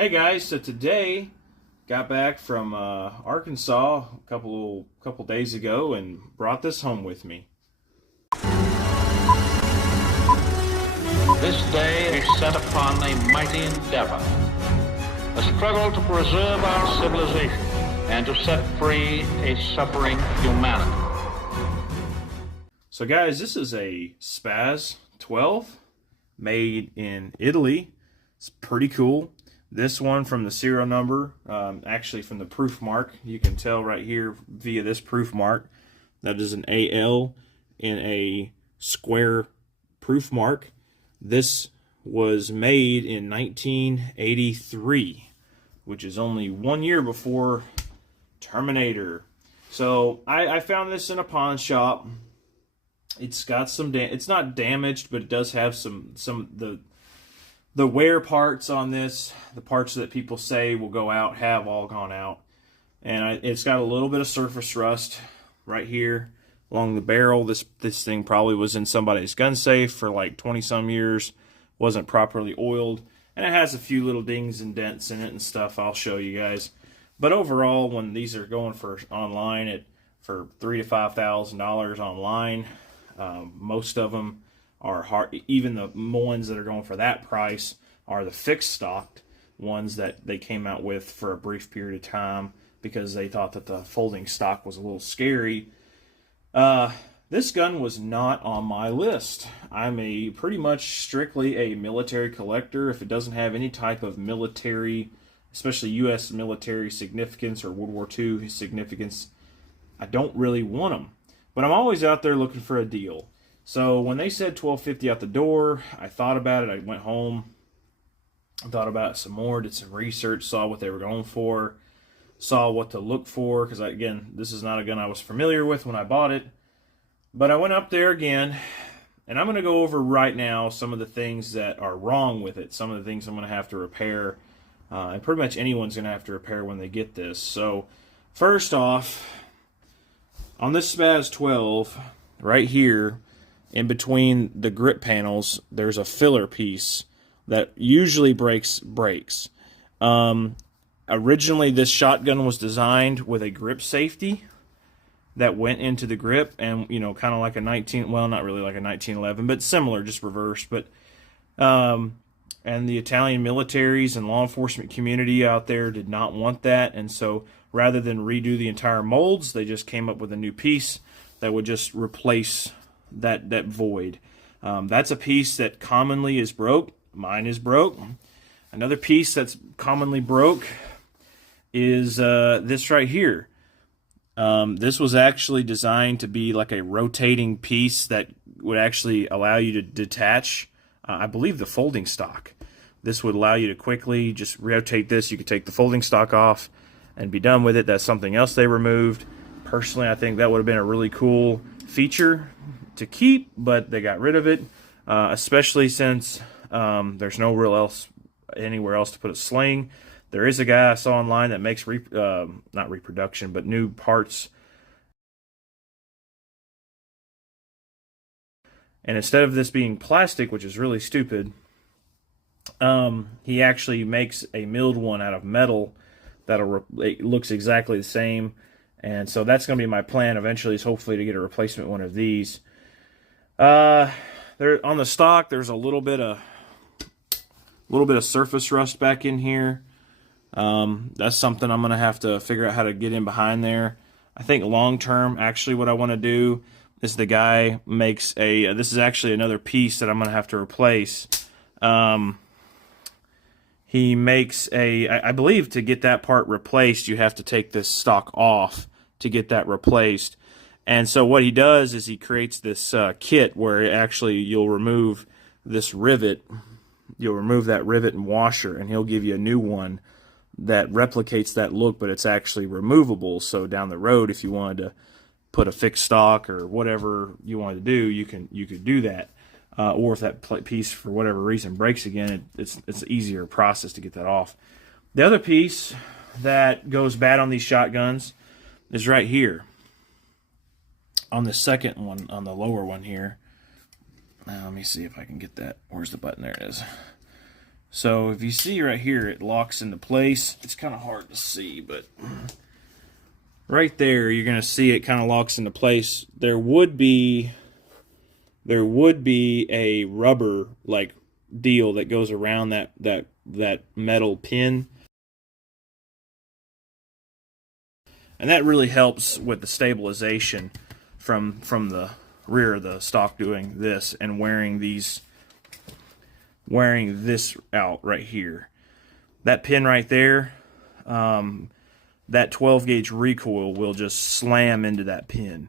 Hey guys, so today got back from Arkansas a couple days ago and brought this home with me. This day is set upon a mighty endeavor, a struggle to preserve our civilization and to set free a suffering humanity. So guys, this is a SPAS-12 made in Italy. It's pretty cool. This one from the serial number, actually from the proof mark, you can tell right here via this proof mark, that is an AL in a square proof mark. This was made in 1983, which is only 1 year before Terminator. So I found this in a pawn shop. It's got some, it's not damaged, but it does have the wear parts on this, the parts that people say will go out, have all gone out. And it's got a little bit of surface rust right here along the barrel. This thing probably was in somebody's gun safe for like 20-some years, wasn't properly oiled. And it has a few little dings and dents in it and stuff I'll show you guys. But overall, when these are going for online for $3,000 to $5,000 online, most of them are hard. Even the ones that are going for that price are the fixed stocked ones that they came out with for a brief period of time because they thought that the folding stock was a little scary. This gun was not on my list. I'm pretty much strictly a military collector. If it doesn't have any type of military, especially U.S. military significance or World War II significance, I don't really want them. But I'm always out there looking for a deal. So when they said $12.50 out the door, I thought about it. I went home, thought about it some more, did some research, saw what they were going for, saw what to look for, because again, this is not a gun I was familiar with when I bought it. But I went up there again, and I'm going to go over right now some of the things that are wrong with it, some of the things I'm going to have to repair, and pretty much anyone's going to have to repair when they get this. So first off, on this SPAS-12, right here, in between the grip panels, there's a filler piece that usually breaks. Originally, this shotgun was designed with a grip safety that went into the grip, and kind of like a not really like a 1911, but similar, just reversed. But and the Italian militaries and law enforcement community out there did not want that, and so rather than redo the entire molds, they just came up with a new piece that would just replace that void. That's a piece that commonly is broke. Mine is broke. Another piece that's commonly broke is this right here. This was actually designed to be like a rotating piece that would actually allow you to detach, I believe, the folding stock. This would allow you to quickly just rotate this. You could take the folding stock off and be done with it. That's something else they removed. Personally, I think that would have been a really cool feature to keep, but they got rid of it, especially since there's anywhere else to put a sling. There is a guy I saw online that makes not reproduction, but new parts, and instead of this being plastic, which is really stupid, he actually makes a milled one out of metal it looks exactly the same. And so that's going to be my plan eventually, is hopefully to get a replacement one of these. There on the stock, there's a little bit of surface rust back in here. That's something I'm going to have to figure out how to get in behind there. I think long term, actually, what I want to do is the guy makes this is actually another piece that I'm going to have to replace. He makes I believe to get that part replaced, you have to take this stock off to get that replaced. And so what he does is he creates this kit where actually you'll remove this rivet. You'll remove that rivet and washer, and he'll give you a new one that replicates that look, but it's actually removable. So down the road, if you wanted to put a fixed stock or whatever you wanted to do, you could do that. Or if that piece, for whatever reason, breaks again, it's an easier process to get that off. The other piece that goes bad on these shotguns is right here. On the second one, on the lower one here. Let me see if I can get that. Where's the button? There it is. So if you see right here, it locks into place. It's kind of hard to see, but right there, you're going to see it kind of locks into place. There would be a rubber like deal that goes around that metal pin. And that really helps with the stabilization from the rear of the stock doing this and wearing this out right here. That pin right there, that 12 gauge recoil will just slam into that pin.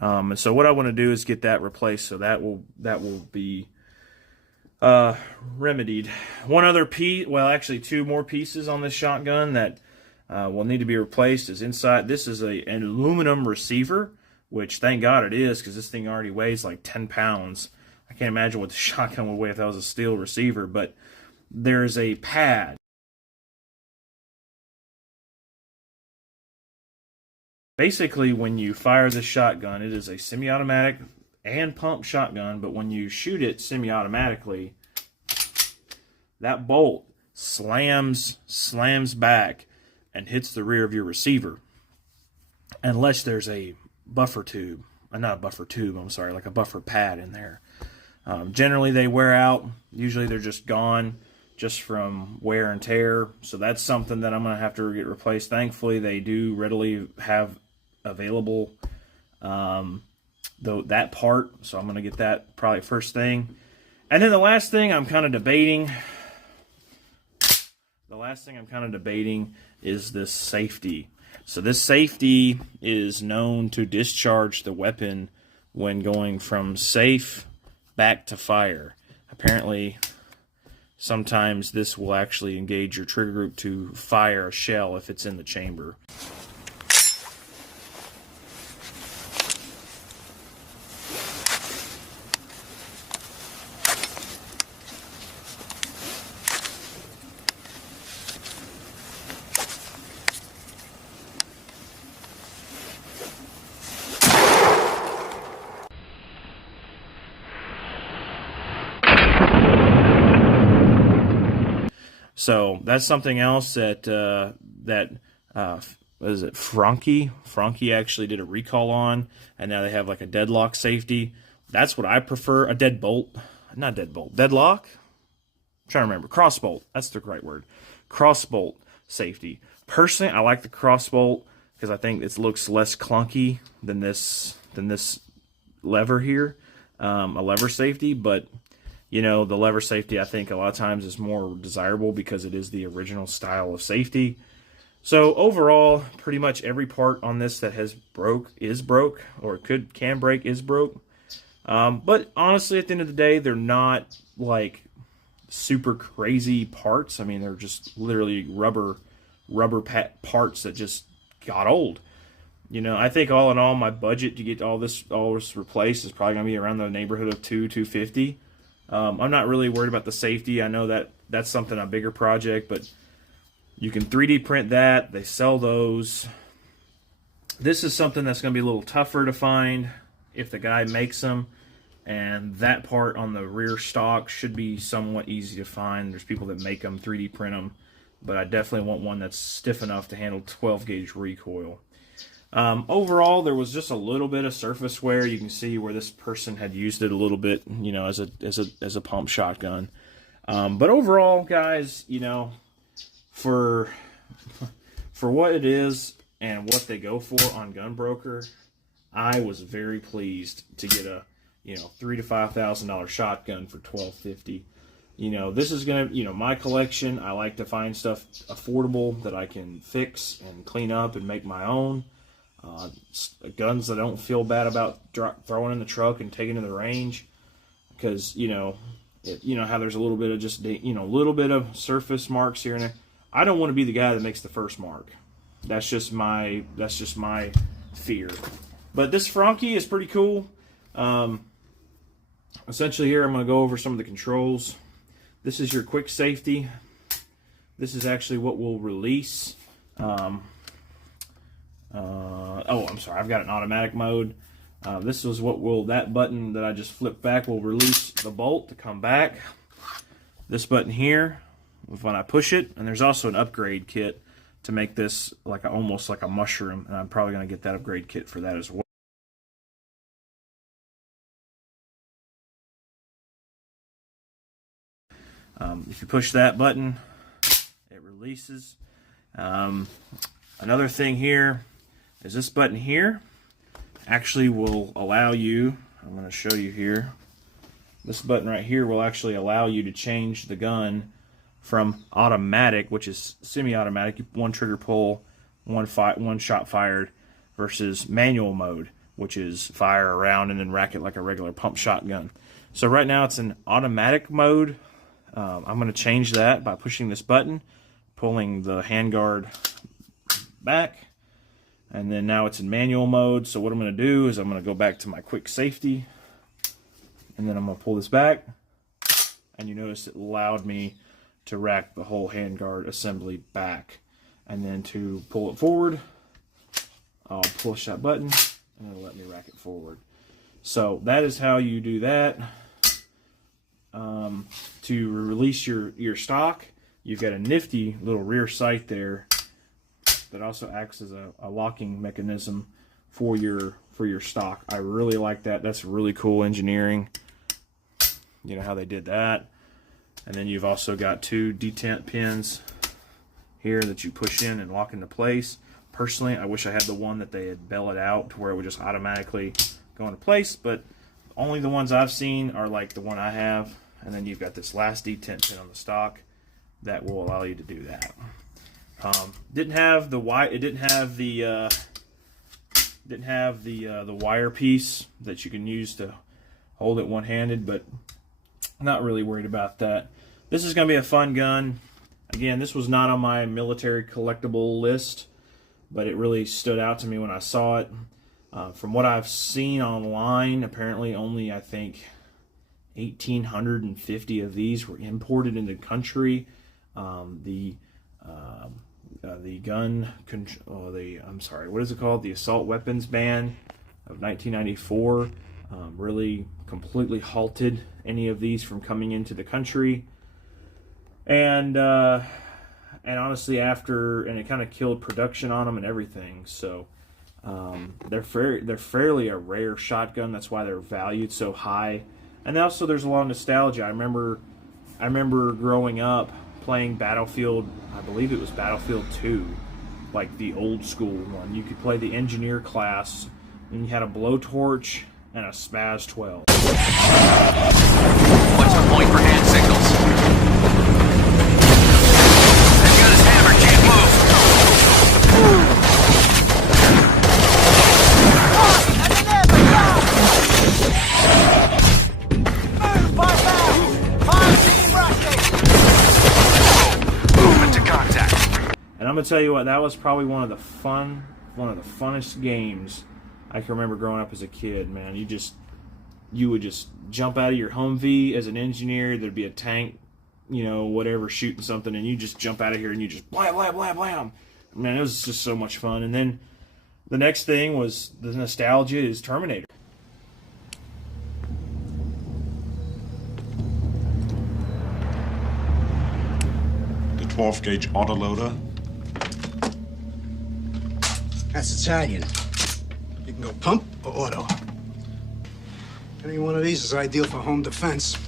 And so what I want to do is get that replaced, so that will be remedied. One other piece, well, actually two more pieces on this shotgun that will need to be replaced is inside. This is an aluminum receiver, which thank God it is, because this thing already weighs like 10 pounds. I can't imagine what the shotgun would weigh if that was a steel receiver, but there's a pad. Basically, when you fire this shotgun, it is a semi-automatic and pump shotgun, but when you shoot it semi-automatically, that bolt slams back and hits the rear of your receiver, unless there's a buffer tube, not a buffer tube, I'm sorry, like a buffer pad in there. Generally, they wear out. Usually, they're just gone just from wear and tear. So that's something that I'm going to have to get replaced. Thankfully, they do readily have available that part. So I'm going to get that probably first thing. And then the last thing I'm kind of debating. Is this safety. So this safety is known to discharge the weapon when going from safe back to fire. Apparently, sometimes this will actually engage your trigger group to fire a shell if it's in the chamber. So that's something else that what is it? Franke actually did a recall on, and now they have like a deadlock safety. That's what I prefer. A deadlock. I'm trying to remember. Crossbolt. That's the right word. Crossbolt safety. Personally, I like the crossbolt because I think it looks less clunky than this lever here, a lever safety, but. You know, the lever safety, I think, a lot of times is more desirable because it is the original style of safety. So overall, pretty much every part on this that has broke, or can break is broke. But honestly, at the end of the day, they're not like super crazy parts. I mean, they're just literally rubber parts that just got old. You know, I think all in all, my budget to get all this replaced is probably going to be around the neighborhood of $250. I'm not really worried about the safety. I know that that's something, a bigger project, but you can 3D print that. They sell those. This is something that's going to be a little tougher to find if the guy makes them, and that part on the rear stock should be somewhat easy to find. There's people that make them, 3D print them, but I definitely want one that's stiff enough to handle 12 gauge recoil. Overall, there was just a little bit of surface wear. You can see where this person had used it a little bit, you know, as a pump shotgun. But overall, guys, you know, for what it is and what they go for on Gunbroker, I was very pleased to get a, you know, $3,000 to $5,000 shotgun for $1,250. You know, this is gonna, you know, my collection. I like to find stuff affordable that I can fix and clean up and make my own. Guns that I don't feel bad about throwing in the truck and taking to the range, because you know how there's a little bit of just, you know, a little bit of surface marks here and there. I don't want to be the guy that makes the first mark. That's just my fear. But this Franke is pretty cool. Essentially, here I'm going to go over some of the controls. This is your quick safety. This is actually what will release. Oh, I'm sorry, I've got an automatic mode. This is what will, that button that I just flipped back will release the bolt to come back. this button here when I push it, and there's also an upgrade kit to make this like almost like a mushroom, and I'm probably going to get that upgrade kit for that as well. If you push that button, it releases. Another thing here is this button here actually will allow you, I'm going to show you here, this button right here will actually allow you to change the gun from automatic, which is semi-automatic, one trigger pull, one shot fired, versus manual mode, which is fire around and then rack it like a regular pump shotgun. So right now it's in automatic mode. I'm going to change that by pushing this button, pulling the handguard back, and then now it's in manual mode. So what I'm going to do is I'm going to go back to my quick safety, and then I'm going to pull this back, and you notice it allowed me to rack the whole handguard assembly back. And then to pull it forward, I'll push that button, and it'll let me rack it forward. So that is how you do that. To release your stock, you've got a nifty little rear sight there that also acts as a locking mechanism for your stock. I really like that. That's really cool engineering. You know how they did that. And then you've also got 2 detent pins here that you push in and lock into place. Personally, I wish I had the one that they had belted out to where it would just automatically go into place, but only the ones I've seen are like the one I have. And then you've got this last detent pin on the stock that will allow you to do that. Didn't have the wire piece that you can use to hold it one-handed, but not really worried about that. This is going to be a fun gun. Again, this was not on my military collectible list, but it really stood out to me when I saw it. From what I've seen online, apparently only, I think, 1,850 of these were imported into the country. The assault weapons ban of 1994 really completely halted any of these from coming into the country. And honestly, and it kind of killed production on them and everything. So they're fairly a rare shotgun. That's why they're valued so high. And also, there's a lot of nostalgia. I remember growing up playing Battlefield. I believe it was Battlefield 2, like the old school one. You could play the engineer class, and you had a blowtorch and a SPAS-12. What's the point for hand signals? That gun is hammered, can't move. Movement to contact. And I'm gonna tell you what, that was probably one of the funnest games I can remember growing up as a kid, man. You would just jump out of your Humvee as an engineer. There'd be a tank, whatever, shooting something, and you just jump out of here and you just blam, blam, blam, blam. Man, it was just so much fun. And then the next thing was the nostalgia is Terminator. The 12-gauge autoloader. That's Italian. You can go pump or auto. Any one of these is ideal for home defense.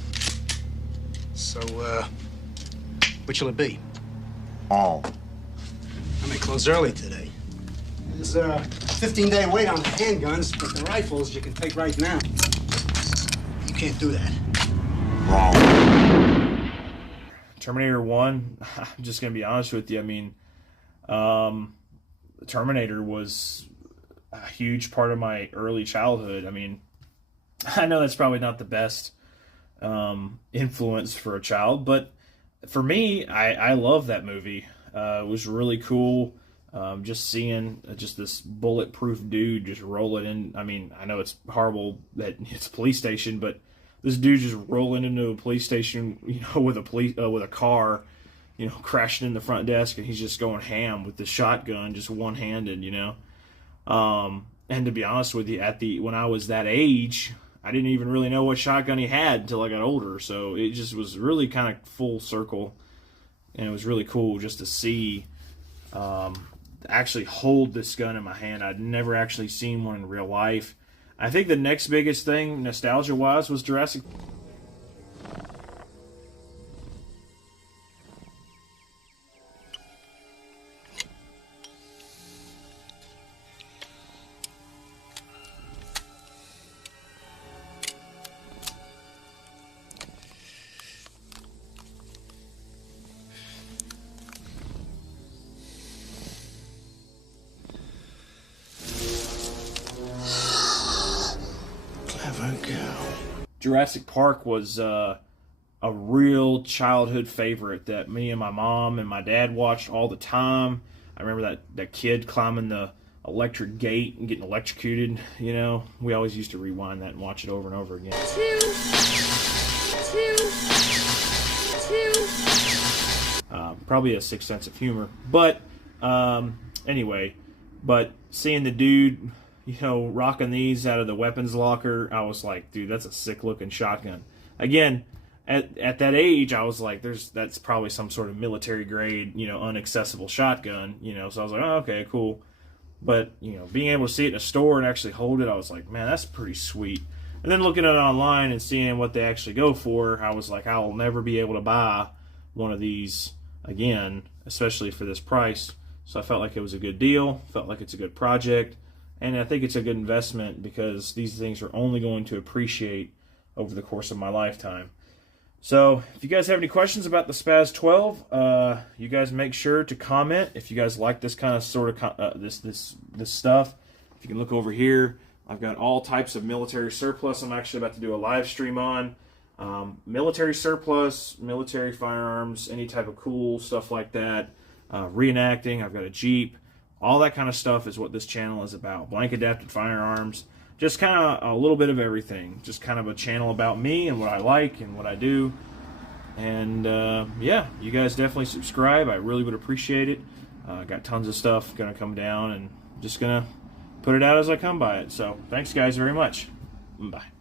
So, which will it be? All. I may close early today. There's a 15-day wait on the handguns, but the rifles you can take right now. You can't do that. Wrong. Terminator 1, I'm just going to be honest with you. I mean, Terminator was a huge part of my early childhood. I mean, I know that's probably not the best influence for a child, but for me, I love that movie. It was really cool. Just seeing just this bulletproof dude just roll it in. I mean, I know it's horrible that it's a police station, but this dude just rolling into a police station, with a car, crashing in the front desk, and he's just going ham with the shotgun, just one-handed, And to be honest with you, when I was that age, I didn't even really know what shotgun he had until I got older. So it just was really kind of full circle, and it was really cool just to see, actually hold this gun in my hand. I'd never actually seen one in real life. I think the next biggest thing, nostalgia-wise, was Jurassic. Jurassic Park was a real childhood favorite that me and my mom and my dad watched all the time. I remember that kid climbing the electric gate and getting electrocuted. You know, we always used to rewind that and watch it over and over again. Probably a sick sense of humor, but anyway, but seeing the dude, you know, rocking these out of the weapons locker, I was like, dude, that's a sick looking shotgun. Again, at that age, I was like, that's probably some sort of military grade, you know, unaccessible shotgun, you know. So I was like, oh, okay, cool. But, you know, being able to see it in a store and actually hold it, I was like, man, that's pretty sweet. And then looking at it online and seeing what they actually go for, I was like, I will never be able to buy one of these again, especially for this price. So I felt like it was a good deal, felt like it's a good project, and I think it's a good investment because these things are only going to appreciate over the course of my lifetime. So if you guys have any questions about the SPAS-12, you guys make sure to comment. If you guys like this kind of sort of this stuff, if you can look over here, I've got all types of military surplus I'm actually about to do a live stream on. Military surplus, military firearms, any type of cool stuff like that. Reenacting, I've got a Jeep. All that kind of stuff is what this channel is about. Blank adapted firearms. Just kind of a little bit of everything. Just kind of a channel about me and what I like and what I do. And yeah, you guys definitely subscribe. I really would appreciate it. Got tons of stuff going to come down and just going to put it out as I come by it. So thanks guys very much. Bye.